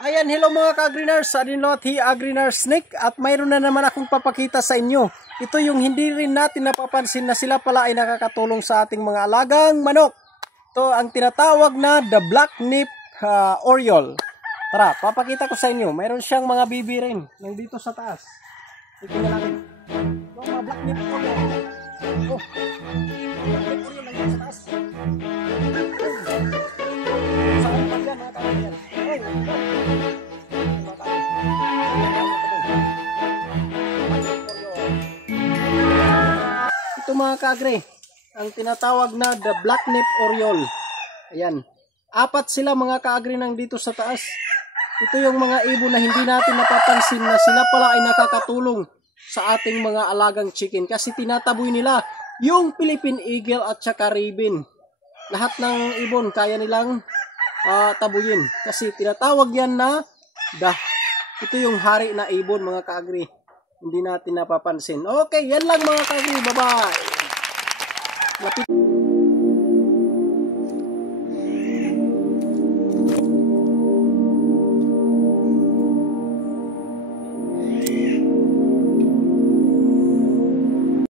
Ayan, hello mga ka-agriners, Adinlothi Agriner Snake, at mayroon na naman akong papakita sa inyo. Ito yung hindi rin natin napapansin na sila pala ay nakakatulong sa ating mga alagang manok. Ito ang tinatawag na the Black-Nip Oriole. Tara, papakita ko sa inyo. Mayroon siyang mga bibi rin, nandito sa taas. Tingnan natin. Yung mga Black-Nip Oriole. Oh, Black-Nip Oriole nandito sa taas. Saan pa yan mga ka-agriners? Ito mga kaagre, ang tinatawag na the Black-Nip Oriole. Ayan. 4 sila mga kaagre nang dito sa taas. Ito yung mga ibon na hindi natin napapansin na sila pala ay nakakatulong sa ating mga alagang chicken kasi tinataboy nila yung Philippine Eagle at saka Raven. Lahat ng ibon kaya nilang tabuyin kasi tinatawag yan na ito yung hari na ibon mga kaagri, hindi natin napapansin. Okay, yan lang mga kaagri, bye bye.